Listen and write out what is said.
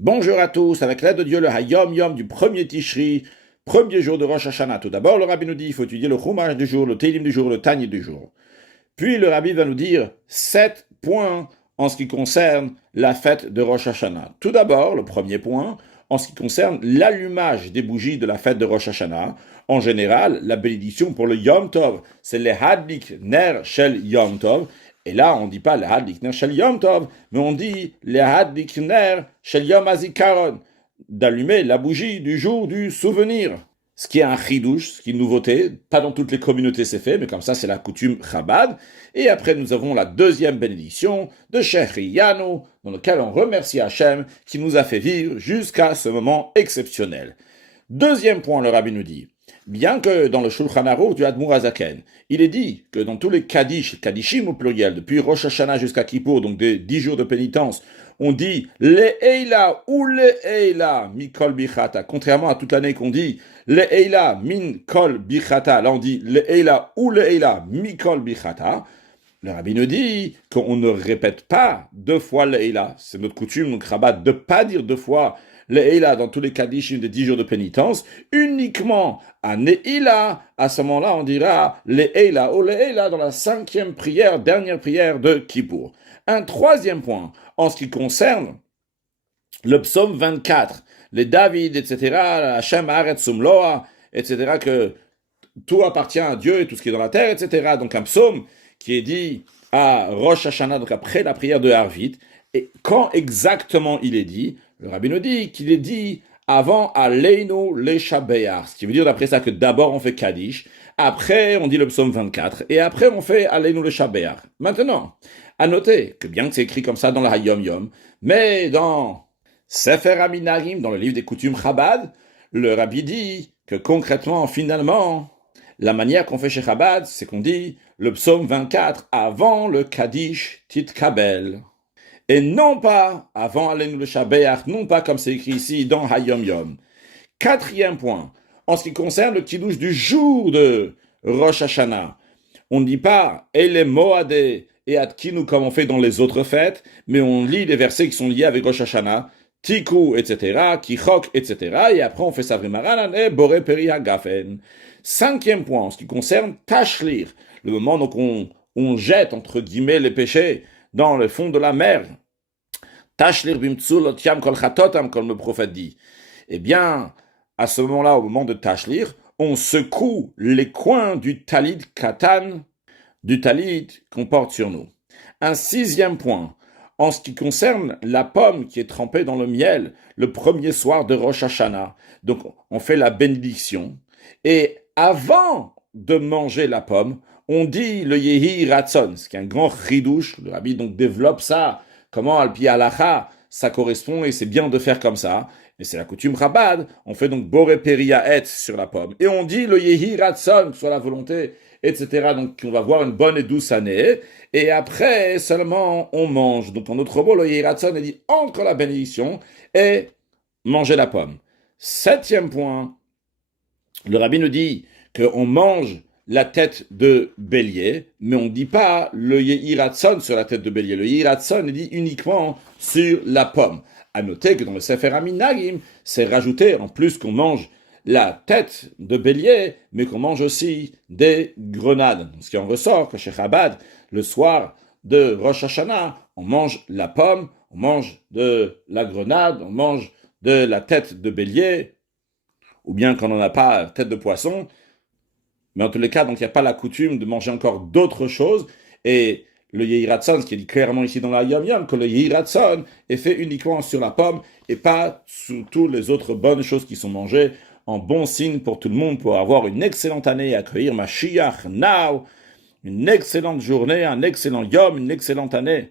Bonjour à tous, avec l'aide de Dieu, le Hayom Yom du premier Tishri, premier jour de Rosh Hashanah. Tout d'abord, le Rabbi nous dit il faut étudier le Chumash du jour, le Télim du jour, le Tanya du jour. Puis le Rabbi va nous dire 7 points en ce qui concerne la fête de Rosh Hashanah. Tout d'abord, le premier point, en ce qui concerne l'allumage des bougies de la fête de Rosh Hashanah. En général, la bénédiction pour le Yom Tov, c'est le Hadlik Ner Shel Yom Tov. Et là, on ne dit pas le Hadlik Ner Shel Yom Tov, mais on dit le Hadlik Ner Shel Yom Hazikaron, d'allumer la bougie du jour du souvenir. Ce qui est un chidouche, ce qui est une nouveauté, pas dans toutes les communautés c'est fait, mais comme ça c'est la coutume Chabad. Et après nous avons la deuxième bénédiction de Shehriyanu, dans lequel on remercie Hachem qui nous a fait vivre jusqu'à ce moment exceptionnel. Deuxième point, le Rabbi nous dit, bien que dans le Shulchan Aruch du Admur Hazaken, il est dit que dans tous les Kadishim au pluriel, depuis Rosh Hashanah jusqu'à Kippour, donc des 10 jours de pénitence, on dit le Eila ou le Eila mikol bichata, contrairement à toute l'année qu'on dit le Eila min kol bichata, là on dit le Eila ou le Eila mikol bichata. Le Rabbi nous dit qu'on ne répète pas deux fois le Eila. C'est notre coutume, donc Rabat, de ne pas dire deux fois le Eila dans tous les Kadishim des 10 jours de pénitence, uniquement à Neila, à ce moment-là, on dira le Eila ou le Eila dans la cinquième prière, dernière prière de Kippour. Un troisième point, en ce qui concerne le psaume 24, les David, etc., Hashem Haaretz Umloa, etc., que tout appartient à Dieu et tout ce qui est dans la terre, etc. Donc un psaume qui est dit à Rosh Hashanah, donc après la prière de Harvit. Et quand exactement il est dit, le Rabbi nous dit qu'il est dit avant Aleinu Leshabeach, ce qui veut dire d'après ça que d'abord on fait Kaddish, après on dit le psaume 24, et après on fait Aleinu Leshabeach. Maintenant, à noter que bien que c'est écrit comme ça dans le Hayom Yom, mais dans Sefer HaMinagim, dans le livre des coutumes Chabad, le Rabbi dit que concrètement, finalement, la manière qu'on fait chez Chabad, c'est qu'on dit le psaume 24 avant le Kaddish Titkabel. Et non pas avant Aleinu Leshabeach, non pas comme c'est écrit ici dans Hayom Yom. Quatrième point, en ce qui concerne le Kiddush du jour de Rosh Hashanah, on ne dit pas Ele Moade et Atkinu comme on fait dans les autres fêtes, mais on lit les versets qui sont liés avec Rosh Hashanah, Tiku, etc., Kichok, etc., et après on fait Savrimaran et Boré Peri Hagafen. Cinquième point, en ce qui concerne Tashlir, le moment donc on jette, entre guillemets, les péchés dans le fond de la mer. Tashlir bimtsul otiam kol chatotam, comme le prophète dit. Eh bien, à ce moment-là, au moment de Tashlir, on secoue les coins du talit katan, du talit qu'on porte sur nous. Un sixième point, en ce qui concerne la pomme qui est trempée dans le miel, le premier soir de Rosh Hashanah. Donc, on fait la bénédiction. Et avant de manger la pomme, on dit le Yehi Ratzon, ce qui est un grand chidouche. Le Rabbi donc développe ça. Comment al pi halacha, ça correspond et c'est bien de faire comme ça. Et c'est la coutume Chabad. On fait donc Boré Periaet sur la pomme. Et on dit le Yehi Ratzon, soit la volonté, etc. Donc on va voir une bonne et douce année. Et après seulement on mange. Donc en autre mot, le Yehi Ratzon est dit entre la bénédiction et manger la pomme. Septième point, le Rabbi nous dit qu'on mange la tête de bélier, mais on ne dit pas le Yehi Ratzon sur la tête de bélier. Le Yehi Ratzon est dit uniquement sur la pomme. À noter que dans le Sefer HaMinagim, c'est rajouté en plus qu'on mange la tête de bélier, mais qu'on mange aussi des grenades. Ce qui en ressort que chez Chabad, le soir de Rosh Hashanah, on mange la pomme, on mange de la grenade, on mange de la tête de bélier, ou bien quand on n'a pas tête de poisson. Mais en tous les cas, donc il n'y a pas la coutume de manger encore d'autres choses. Et le Yehi Ratzon, ce qui est dit clairement ici dans la Yom Yom, que le Yehi Ratzon est fait uniquement sur la pomme et pas sur toutes les autres bonnes choses qui sont mangées, en bon signe pour tout le monde, pour avoir une excellente année et accueillir Mashiach now, une excellente journée, un excellent Yom, une excellente année.